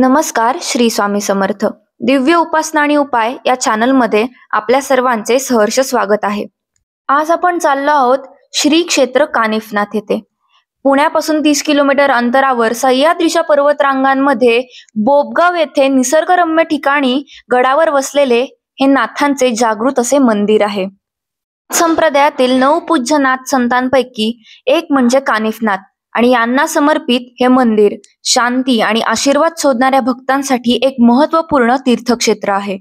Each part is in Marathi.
नमस्कार, श्री स्वामी समर्थ. दिव्य उपासना आणि उपाय या चॅनलमध्ये आपल्या सर्वांचे सहर्ष स्वागत आहे. आज आपण चाललो आहोत श्री क्षेत्र कानिफनाथ येथे. पुण्यापासून 30 किलोमीटर अंतरावर सह्याद्रीच्या पर्वतरांगांमध्ये बोबगाव येथे निसर्गरम्य ठिकाणी गडावर वसलेले हे नाथांचे जागृत असे मंदिर आहे. संप्रदायातील 9 पूज्य नाथ संतांपैकी एक म्हणजे कानिफनाथ आणि यांना समर्पित हे मंदिर शांती आणि आशीर्वाद शोधणाऱ्या भक्तांसाठी एक महत्त्वपूर्ण तीर्थक्षेत्र आहे.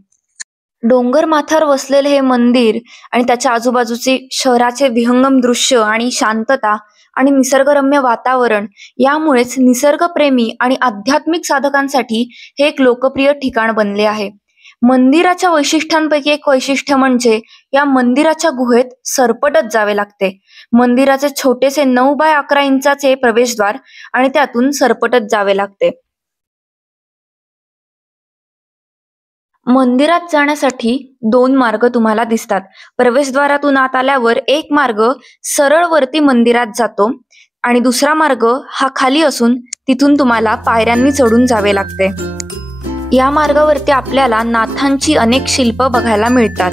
डोंगर माथ्यावर वसलेले हे मंदिर आणि त्याच्या आजूबाजूचे शहराचे विहंगम दृश्य आणि शांतता आणि निसर्गरम्य वातावरण यामुळेच निसर्गप्रेमी आणि आध्यात्मिक साधकांसाठी हे एक लोकप्रिय ठिकाण बनले आहे. मंदिराच्या वैशिष्ट्यांपैकी एक वैशिष्ट्य म्हणजे या मंदिराच्या गुहेत सरपटत जावे लागते. मंदिराचे छोटेसे 9 बाय 11 इंचाचे प्रवेशद्वार आणि त्यातून सरपटत जावे लागते. मंदिरात जाण्यासाठी 2 मार्ग तुम्हाला दिसतात. प्रवेशद्वारातून आत आल्यावर एक मार्ग सरळ वरती मंदिरात जातो आणि दुसरा मार्ग हा खाली असून तिथून तुम्हाला पायऱ्यांनी चढून जावे लागते. या मार्गावरती आपल्याला नाथांची अनेक शिल्प बघायला मिळतात.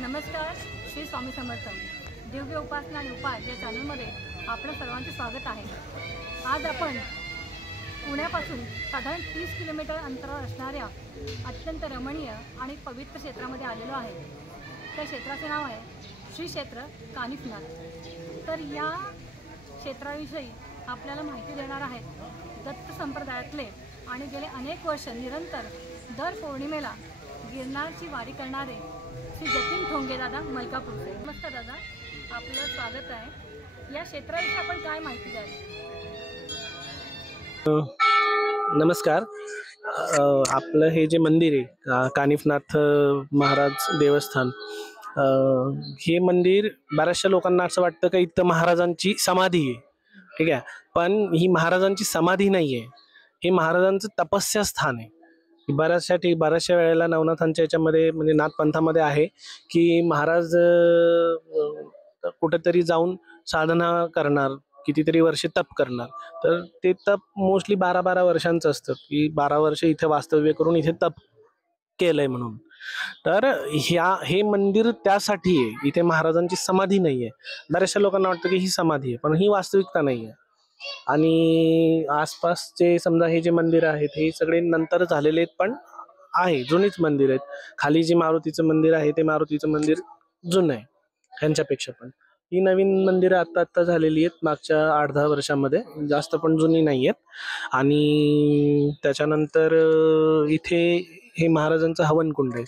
नमस्कार, श्री स्वामी समर्थ. दिव्य उपासना आणि उपाय या चॅनलमध्ये आपलं सर्वांचे स्वागत आहे. आज आपण पुण्यापासून साधारण 30 किलोमीटर अंतरावर असणाऱ्या अत्यंत रमणीय आणि पवित्र क्षेत्रामध्ये आलेलो आहे. त्या क्षेत्राचे नाव आहे श्री क्षेत्र कानिफनाथ. तर या क्षेत्राविषयी आपल्याला माहिती देणार आहेत दत्त संप्रदायातले आणि गेले अनेक वर्ष निरंतर दर पौर्णिमेला गिरनारची वारी करणारे श्री जतीन ठोंगे दादा मलकापूरचे. नमस्कार दादा, आपलं स्वागत आहे. या क्षेत्राविषयी आपण काय माहिती द्याल? नमस्कार. आपलं हे जे मंदिर आहे कानिफनाथ महाराज देवस्थान, हे मंदिर बऱ्याचशा लोकांना असं वाटतं की इथं महाराजांची समाधी आहे. ठीक आहे, पण ही महाराजांची समाधी नाही आहे, हे महाराजांचं तपस्या स्थान आहे. बऱ्याचशा वेळेला नवनाथांच्या याच्यामध्ये म्हणजे नाथपंथामध्ये आहे की महाराज कुठेतरी जाऊन साधना करणार, कितीतरी वर्षे तप करणार. तर ते तप मोस्टली 12-12 वर्षांचं असतं की 12 वर्ष इथे वास्तव्य करून इथे तप केलंय म्हणून. तर हे मंदिर त्यासाठी आहे, इथे महाराजांची समाधी नाही आहे. बऱ्याचशा लोकांना वाटतं की ही समाधी आहे, पण ही वास्तविकता नाही आहे. आणि आसपासचे समजा हे जे मंदिर आहेत हे सगळे नंतर झालेले आहेत, पण आहे जुनीच मंदिर आहेत. खाली जे मारुतीचं मंदिर आहे ते मारुतीचं मंदिर जुनं आहे ह्यांच्यापेक्षा, पण ही नवीन मंदिरं आत्ता झालेली आहेत मागच्या 8-10 वर्षामध्ये, जास्त पण जुनी नाही आहेत. आणि त्याच्यानंतर इथे हे महाराजांचं हवनकुंड आहे.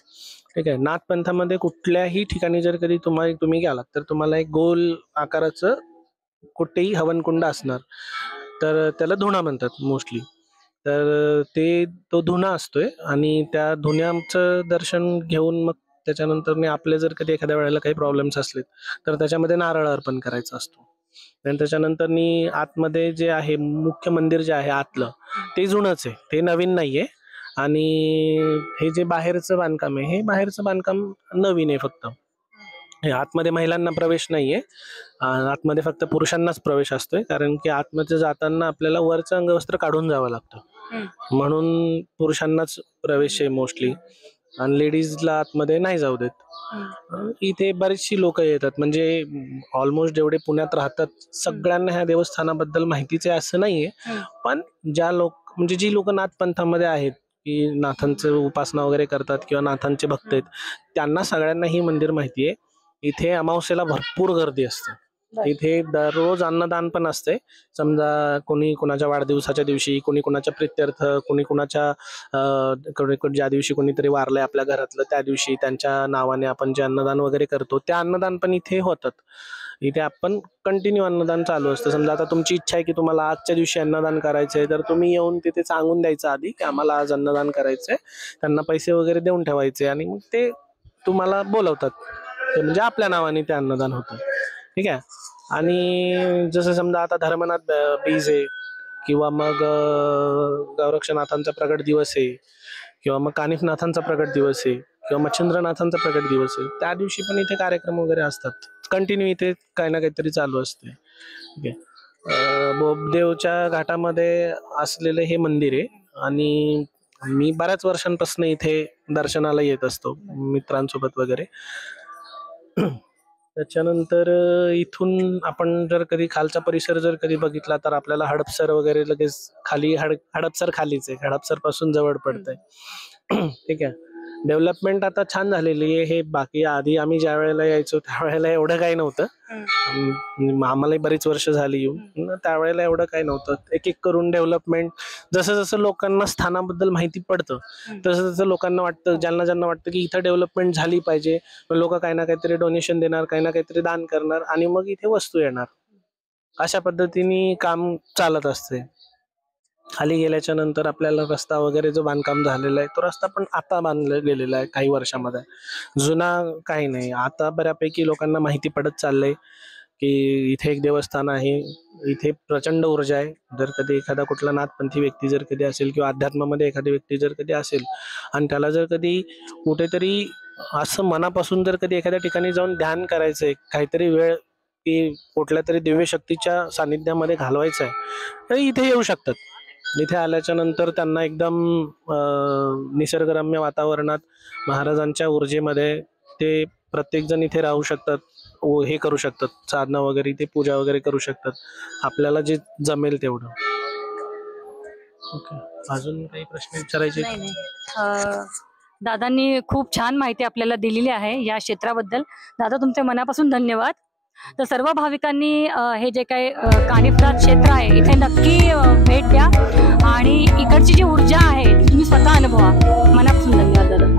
ठीक आहे, नाथपंथामध्ये कुठल्याही ठिकाणी जर कधी तुम्ही गेलात तर तुम्हाला एक गोल आकाराचं कुठेही हवनकुंड असणार. तर त्याला धुणा म्हणतात मोस्टली. तर तो धुणा असतोय आणि त्या धुण्याचं दर्शन घेऊन मग त्याच्यानंतर आपले जर कधी एखाद्या वेळेला काही प्रॉब्लेम्स असले तर त्याच्यामध्ये नारळ अर्पण करायचा असतो. आणि त्याच्यानंतर आतमध्ये जे आहे मुख्य मंदिर जे आहे आतलं ते जुनंच आहे, ते नवीन नाहीये. आणि हे जे बाहेरचं बांधकाम आहे हे बाहेरचं बांधकाम नवीन आहे. फक्त हे आतमध्ये महिलांना प्रवेश नाहीये, आतमध्ये फक्त पुरुषांनाच प्रवेश असतोय. कारण की आतमध्ये जाताना आपल्याला वरचं अंगवस्त्र काढून जावं लागतं, म्हणून पुरुषांनाच प्रवेश आहे मोस्टली. आणि लेडीजला आतमध्ये नाही जाऊ देत. इथे बरीचशी लोक येतात, म्हणजे ऑलमोस्ट जेवढे पुण्यात राहतात सगळ्यांना ह्या देवस्थानाबद्दल माहितीच आहे असं नाहीये, पण ज्या लोक म्हणजे जी लोक नाथ पंथामध्ये आहेत, की नाथांचं उपासना वगैरे करतात किंवा नाथांचे भक्त आहेत, त्यांना सगळ्यांना ही मंदिर माहिती आहे. इथे अमावस्येला भरपूर गर्दी असते. इथे दररोज अन्नदान पण असते. समजा कोणी कोणाच्या वाढदिवसाच्या दिवशी, कोणी कोणाच्या प्रित्यर्थ, कोणी कोणाच्या ज्या दिवशी कोणीतरी वारलंय आपल्या घरातलं, त्या दिवशी त्यांच्या नावाने आपण जे अन्नदान वगैरे करतो, त्या अन्नदान पण इथे होतात. इथे आपण कंटिन्यू अन्नदान चालू असतं. समजा आता तुमची इच्छा आहे की तुम्हाला आजच्या दिवशी अन्नदान करायचंय, तर तुम्ही येऊन तिथे सांगून द्यायचं आधी की आम्हाला आज अन्नदान करायचंय. त्यांना पैसे वगैरे देऊन ठेवायचे आणि मग ते तुम्हाला बोलवतात. ते म्हणजे आपल्या नावाने ते अन्नदान होतं. ठीक आहे. आणि जसं समजा आता धर्मनाथ बीज आहे किंवा मग गौरक्षनाथांचा प्रगट दिवस आहे किंवा मग कानिफनाथांचा प्रगट दिवस आहे किंवा मच्छिंद्रनाथांचा प्रगट दिवस आहे, त्या दिवशी पण इथे कार्यक्रम वगैरे असतात. कंटिन्यू इथे काही ना काहीतरी चालू असते. ठीक आहे. बोबदेवच्या घाटामध्ये असलेलं हे मंदिर आहे आणि मी बऱ्याच वर्षांपासून इथे दर्शनाला येत असतो मित्रांसोबत वगैरे. त्याच्यानंतर इथून आपण जर कधी खालचा परिसर जर कधी बघितला तर आपल्याला हडपसर वगैरे लगेच खाली हडपसर खालीच आहे, हडपसर पासून जवळ पडतंय. ठीक आहे. डेव्हलपमेंट आता छान झालेली आहे. हे बाकी आधी आम्ही ज्या वेळेला यायचो त्यावेळेला एवढं काही नव्हतं. आम्हालाही बरीच वर्ष झाली येऊन, त्यावेळेला एवढं काही नव्हतं. एक एक करून डेव्हलपमेंट, जसं जसं लोकांना स्थानाबद्दल माहिती पडतं तसं तसं लोकांना वाटतं, ज्यांना ज्यांना वाटतं की इथं डेव्हलपमेंट झाली पाहिजे, लोक काही ना काहीतरी डोनेशन देणार, काही ना काहीतरी दान करणार आणि मग इथे वस्तू येणार. अशा पद्धतीने काम चालत असते. खाली गेल्याच्या नंतर आपल्याला रस्ता वगैरे जो बांधकाम झालेला आहे, तो रस्ता पण आता बांधला गेलेला आहे काही वर्षामध्ये. जुना काही नाही. आता बऱ्यापैकी लोकांना माहिती पडत चाललंय की इथे एक देवस्थान आहे, इथे प्रचंड ऊर्जा आहे. जर कधी एखादा कुठला नाथपंथी व्यक्ती जर कधी असेल किंवा अध्यात्मामध्ये एखादी व्यक्ती जर कधी असेल आणि त्याला जर कधी कुठेतरी असं मनापासून जर कधी एखाद्या ठिकाणी जाऊन ध्यान करायचंय, काहीतरी वेळ की कुठल्या तरी दिव्य शक्तीच्या सानिध्यामध्ये घालवायचं आहे, तर इथे येऊ शकतात. इथे आल्याच्या नंतर त्यांना एकदम निसर्गरम्य वातावरणात महाराजांच्या ऊर्जेमध्ये ते प्रत्येक जण इथे राहू शकतात, हे करू शकतात, साधना वगैरे, ते पूजा वगैरे करू शकतात, आपल्याला जे जमेल तेवढं. ओके. अजून काही प्रश्न विचारायचे? नाही. दादांनी खूप छान माहिती आपल्याला दिलेली आहे या क्षेत्राबद्दल. दादा, तुमचे मनापासून धन्यवाद. तर सर्व भाविकांनी हे जे काही कानिफनाथ क्षेत्र आहे इथे नक्की भेट द्या आणि इकडची जी ऊर्जा आहे ती तुम्ही स्वतः अनुभवा. मनापासून धन्यवाद दादा.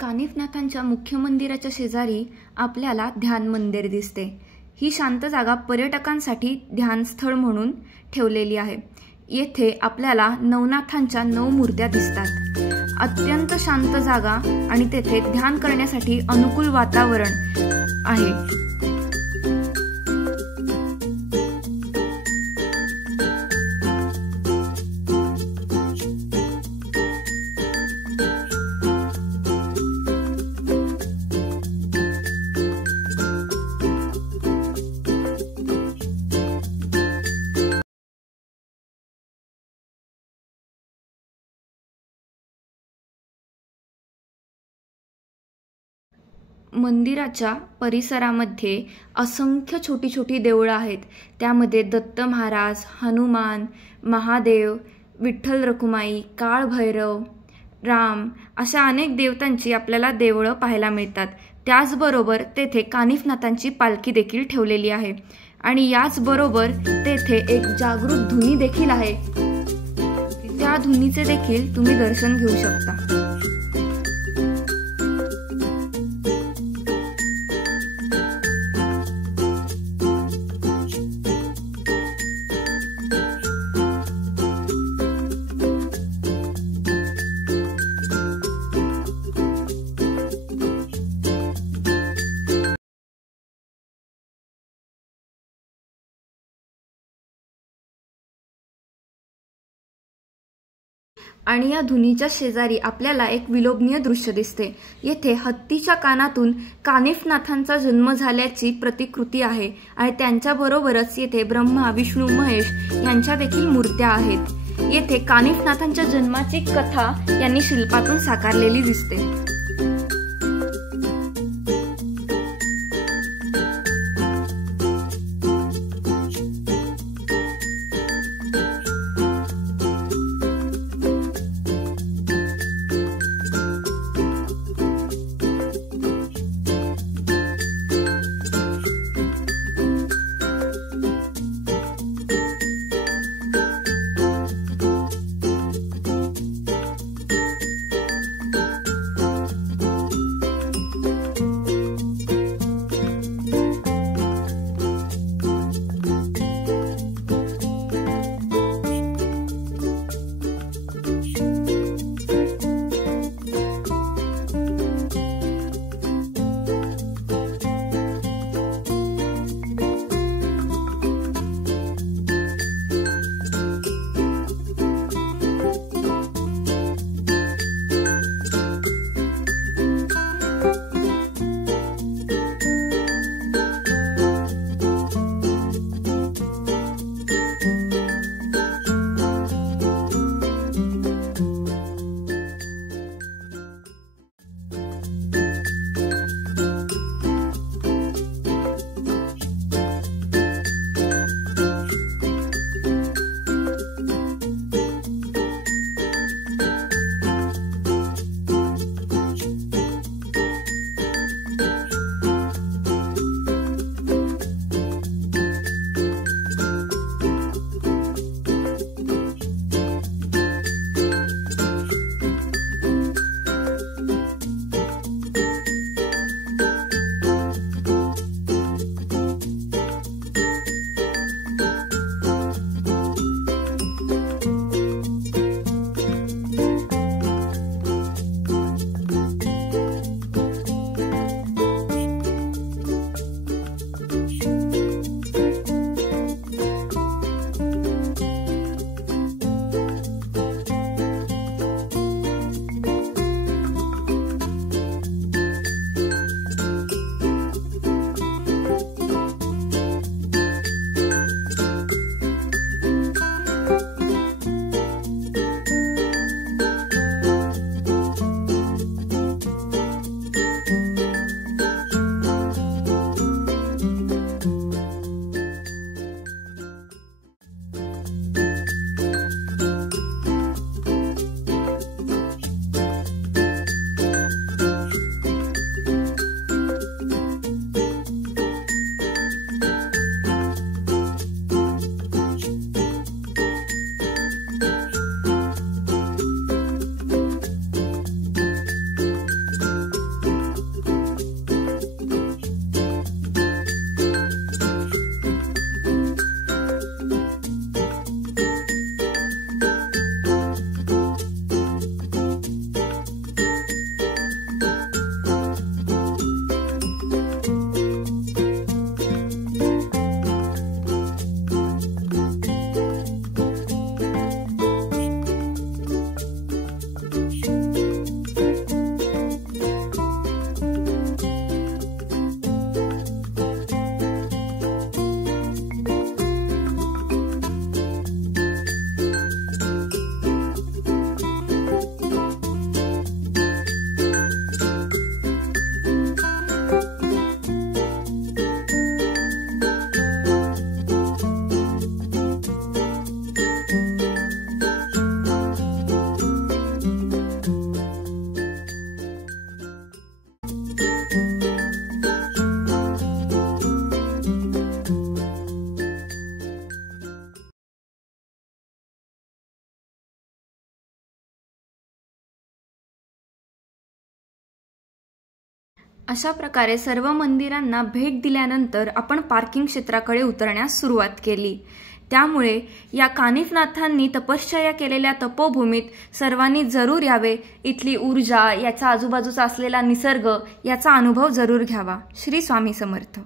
कानिफनाथांच्या मुख्य मंदिराच्या शेजारी आपल्याला ध्यान मंदिर दिसते. ही शांत जागा पर्यटकांसाठी ध्यानस्थळ म्हणून ठेवलेली आहे. येथे आपल्याला नवनाथांच्या 9 मूर्त्या दिसतात. अत्यंत शांत जागा आणि तेथे ध्यान करण्यासाठी अनुकूल वातावरण आहे. मंदिराच्या परिसरामध्ये असंख्य छोटी छोटी देवळं आहेत. त्यामध्ये दत्त महाराज, हनुमान, महादेव, विठ्ठल रखुमाई, काळभैरव, राम अशा अनेक देवतांची आपल्याला देवळं पाहायला मिळतात. त्याचबरोबर तेथे कानिफनाथांची पालखी देखील ठेवलेली आहे आणि याचबरोबर तेथे एक जागृत धुनी देखील आहे. त्या धुनीचे देखील तुम्ही दर्शन घेऊ शकता. आणि या धुनीच्या शेजारी आपल्याला एक विलोभनीय दृश्य दिसते. येथे हत्तीच्या कानातून कानिफनाथांचा जन्म झाल्याची प्रतिकृती आहे आणि त्यांच्याबरोबरच येथे ब्रह्मा, विष्णू, महेश यांच्या देखील मूर्त्या आहेत. येथे कानिफनाथांच्या जन्माची कथा यांनी शिल्पातून साकारलेली दिसते. अशा प्रकारे सर्व मंदिरांना भेट दिल्यानंतर आपण पार्किंग क्षेत्राकडे उतरण्यास सुरुवात केली. त्यामुळे या कानिफनाथांनी तपश्चर्या केलेल्या तपोभूमीत सर्वांनी जरूर यावे. इथली ऊर्जा, याचा आजूबाजूचा असलेला निसर्ग याचा अनुभव जरूर घ्यावा. श्री स्वामी समर्थ.